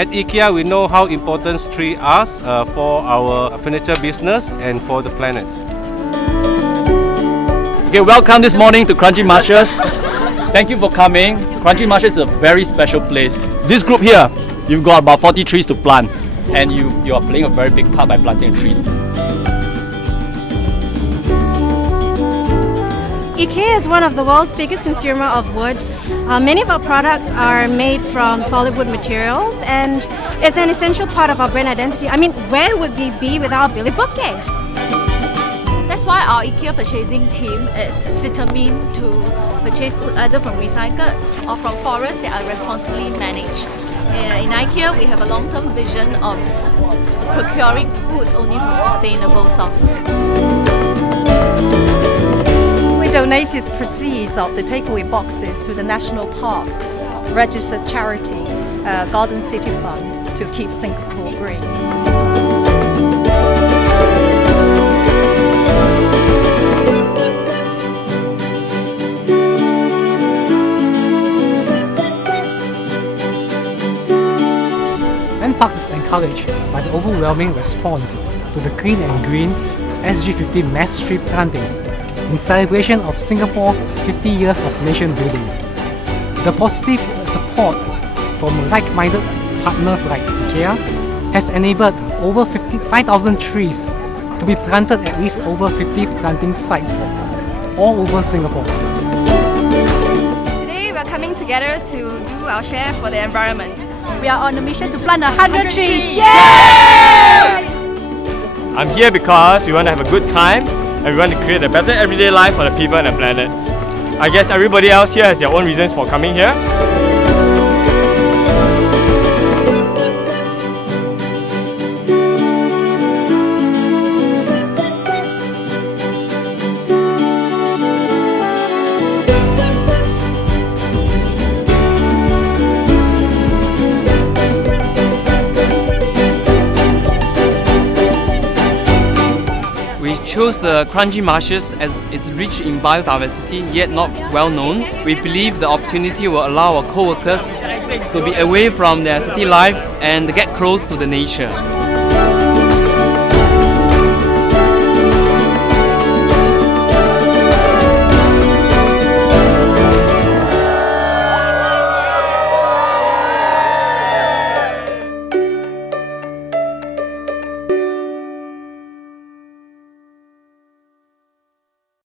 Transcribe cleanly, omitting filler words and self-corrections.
At IKEA, we know how important trees are for our furniture business and for the planet. Okay, welcome this morning to Crunchy Marshes. Thank you for coming. Crunchy Marshes is a very special place. This group here, you've got about 40 trees to plant, and you are playing a very big part by planting trees. IKEA is one of the world's biggest consumer of wood. Many of our products are made from solid wood materials, and it's an essential part of our brand identity. I mean, where would we be without Billy Bookcase? That's why our IKEA purchasing team is determined to purchase wood either from recycled or from forests that are responsibly managed. In IKEA, we have a long-term vision of procuring wood only from sustainable sources. We donated proceeds of the takeaway boxes to the National Parks registered charity, Garden City Fund, to keep Singapore green. Parks is encouraged by the overwhelming response to the Clean and Green SG50 mass tree planting in celebration of Singapore's 50 years of nation building. The positive support from like-minded partners like IKEA has enabled over 5,000 trees to be planted at least over 50 planting sites all over Singapore. Today, we're coming together to do our share for the environment. We are on a mission to plant 100 trees. Yay! I'm here because we want to have a good time and we want to create a better everyday life for the people and the planet. I guess everybody else here has their own reasons for coming here. We chose the Crunchy Marshes as it's rich in biodiversity yet not well known. We believe the opportunity will allow our co-workers to be away from their city life and get close to the nature.